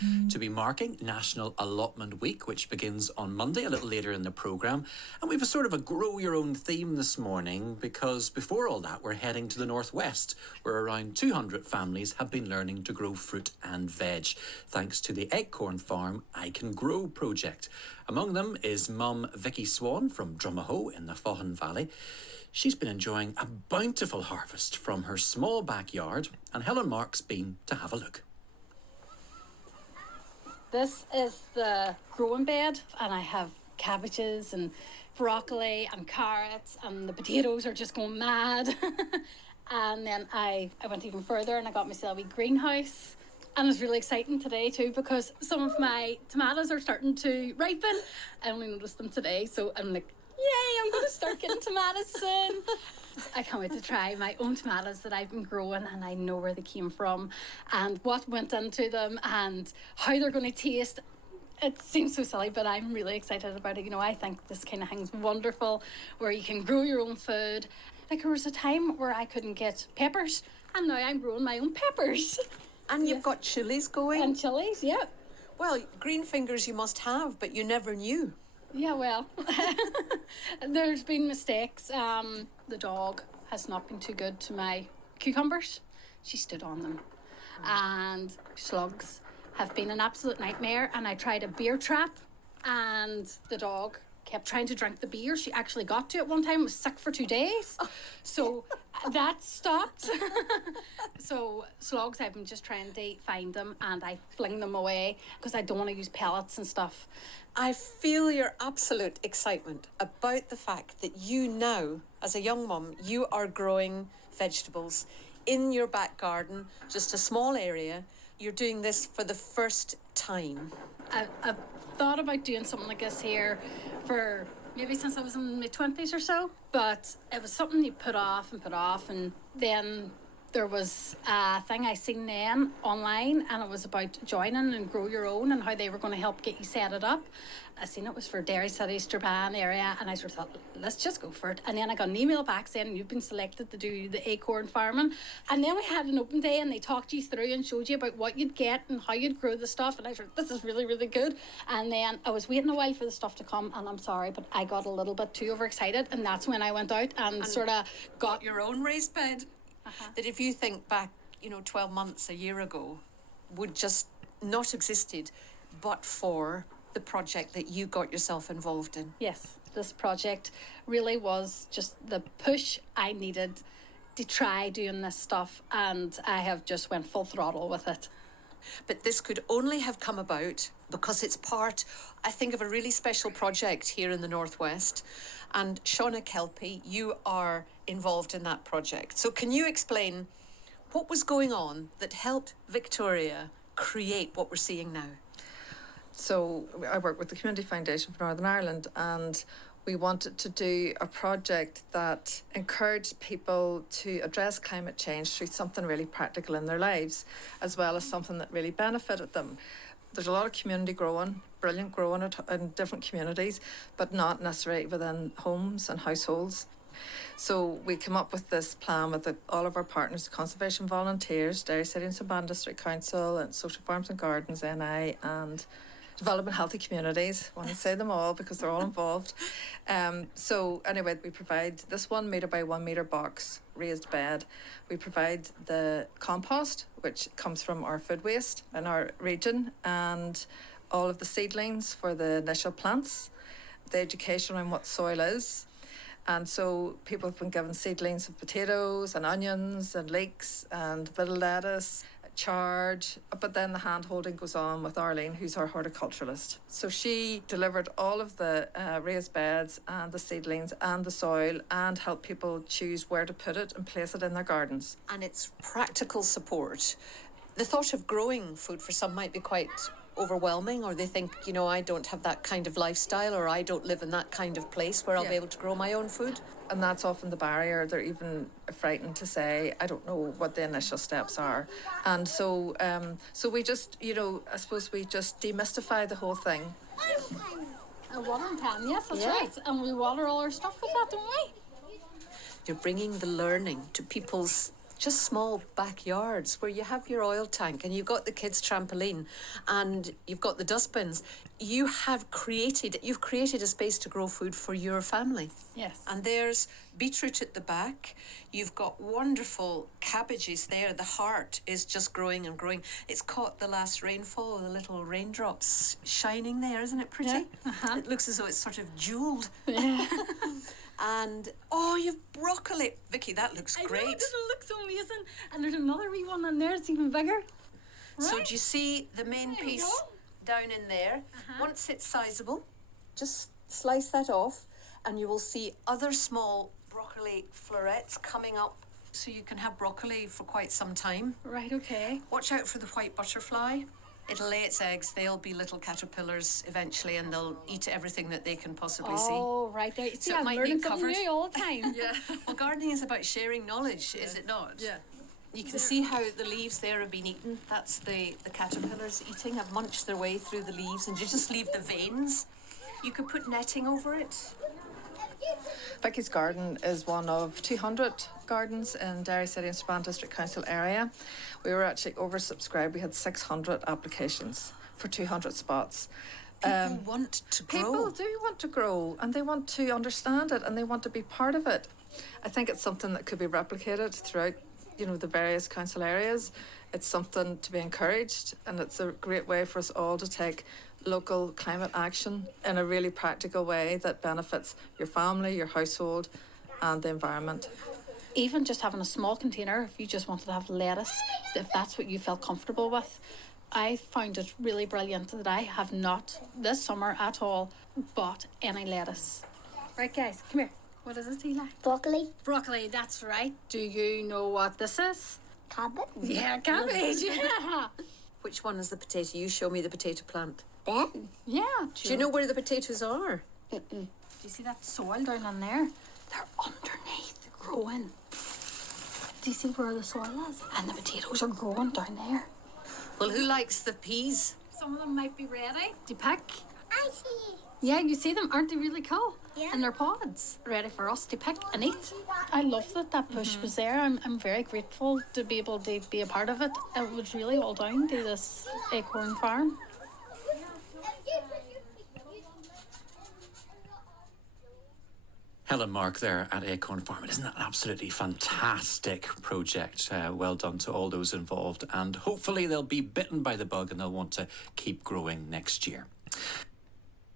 going to be marking National Allotment Week, which begins on Monday, a little later in the programme. And we've a sort of a grow your own theme this morning, because before all that, we're heading to the northwest, where around 200 families have been learning to grow fruit and veg, thanks to the Acorn Farm I Can Grow project. Among them is mum Vicky Swan from Drumahoe in the Faughan Valley. She's been enjoying a bountiful harvest from her small backyard, and Helen Mark's been to have a look. This is the growing bed, and I have cabbages and broccoli and carrots, and the potatoes are just going mad. And then I went even further and I got myself a greenhouse. And it's really exciting today too, because some of my tomatoes are starting to ripen. I only noticed them today, so I'm like, yay, I'm going to start getting tomatoes soon. I can't wait to try my own tomatoes that I've been growing, and I know where they came from and what went into them and how they're going to taste. It seems so silly, but I'm really excited about it. You know, I think this kind of thing's wonderful, where you can grow your own food. Like, there was a time where I couldn't get peppers, and now I'm growing my own peppers. And you've got chilies going. And chilies, yeah. Well, green fingers you must have, but you never knew. Yeah, well, there's been mistakes. The dog has not been too good to my cucumbers. She stood on them. And slugs have been an absolute nightmare. And I tried a beer trap, and the dog kept trying to drink the beer. She actually got to it one time, was sick for 2 days. So that stopped. So slugs, I've been just trying to find them, and I fling them away because I don't want to use pellets and stuff. I feel your absolute excitement about the fact that you now, as a young mum, you are growing vegetables in your back garden, just a small area. You're doing this for the first time. I've thought about doing something like this here for maybe since I was in my 20s or so, but it was something you put off, and then there was a thing I seen then online, and it was about joining and grow your own and how they were going to help get you set it up. I seen it was for Derry City, Strabane area, and I sort of thought, let's just go for it. And then I got an email back saying you've been selected to do the acorn farming. And then we had an open day, and they talked you through and showed you about what you'd get and how you'd grow the stuff. And I thought, this is really, really good. And then I was waiting a while for the stuff to come, and I'm sorry, but I got a little bit too overexcited, and that's when I went out and sort of got your own raised bed. That if you think back, 12 months, a year ago, would just not existed, but for the project that you got yourself involved in. Yes, this project really was just the push I needed to try doing this stuff, and I have just went full throttle with it. But this could only have come about because it's part, I think, of a really special project here in the Northwest. And Shauna Kelpie, you are involved in that project. So can you explain what was going on that helped Victoria create what we're seeing now? So I work with the Community Foundation for Northern Ireland, and we wanted to do a project that encouraged people to address climate change through something really practical in their lives, as well as something that really benefited them. There's a lot of community growing, brilliant growing in different communities, but not necessarily within homes and households. So we came up with this plan with all of our partners, conservation volunteers, Derry City and Strabane District Council, and Social Farms and Gardens, NI, and Development Healthy Communities. I want to say them all because they're all involved. So anyway, we provide this 1 metre by 1 metre box raised bed. We provide the compost, which comes from our food waste in our region, and all of the seedlings for the initial plants, the education on what soil is. And so people have been given seedlings of potatoes and onions and leeks and a bit of lettuce, chard, but then the hand holding goes on with Arlene, who's our horticulturalist. So she delivered all of the raised beds and the seedlings and the soil, and helped people choose where to put it and place it in their gardens. And it's practical support. The thought of growing food for some might be quite overwhelming, or they think, I don't have that kind of lifestyle, or I don't live in that kind of place where I'll be able to grow my own food. And that's often the barrier. They're even frightened to say, I don't know what the initial steps are. And so we just, I suppose we just demystify the whole thing. A watering pan, yes, that's right. And we water all our stuff with that, don't we? You're bringing the learning to people's just small backyards where you have your oil tank and you've got the kids' trampoline and you've got the dustbins. You've created a space to grow food for your family. Yes. And there's beetroot at the back. You've got wonderful cabbages there. The heart is just growing and growing. It's caught the last rainfall, the little raindrops shining there. Isn't it pretty? Yeah. Uh-huh. It looks as though it's sort of jewelled. Yeah. And, you've broccoli. Vicky, that looks great. I know, doesn't it look so amazing? And there's another wee one in there, it's even bigger. So Right. do you see the main There you piece go. down in there? Uh-huh. Once it's sizable, just slice that off and you will see other small broccoli florets coming up so you can have broccoli for quite some time. Right, okay. Watch out for the white butterfly. It'll lay its eggs. They'll be little caterpillars eventually and they'll eat everything that they can possibly see. Oh, right there. See, So it I'm might learning need something covered. new all the time. Yeah. Well, gardening is about sharing knowledge, is it not? Yeah. You can see how the leaves there have been eaten. That's the caterpillars eating, have munched their way through the leaves, and you just leave the veins. You could put netting over it. Vicky's garden is one of 200 gardens in Derry City and Strabane District Council area. We were actually oversubscribed. We had 600 applications for 200 spots. People want to grow. People do want to grow and they want to understand it and they want to be part of it. I think it's something that could be replicated throughout, the various council areas. It's something to be encouraged and it's a great way for us all to take local climate action in a really practical way that benefits your family, your household and the environment. Even just having a small container, if you just wanted to have lettuce, if that's what you felt comfortable with. I found it really brilliant that I have not, this summer at all, bought any lettuce. Right, guys, come here. What is it, Eli? Broccoli, Broccoli, that's right. Do you know what this is? cabbage, Yeah, cabbage, yeah. Which one is the potato? You show me the potato plant. Ben. Yeah. Do you know where the potatoes are? Do you see that soil down on there? They're underneath, growing. Do you see where the soil is? And the potatoes are growing down there. Well, who likes the peas? Some of them might be ready to pick. I see. Yeah, you see them, aren't they really cool? Yeah. And they're pods, ready for us to pick and eat. I love that push was there. I'm very grateful to be able to be a part of it. It was really all down to this Acorn Farm. Helen Mark there at Acorn Farm. Isn't that an absolutely fantastic project? Well done to all those involved, and hopefully they'll be bitten by the bug and they'll want to keep growing next year.